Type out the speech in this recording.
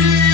you.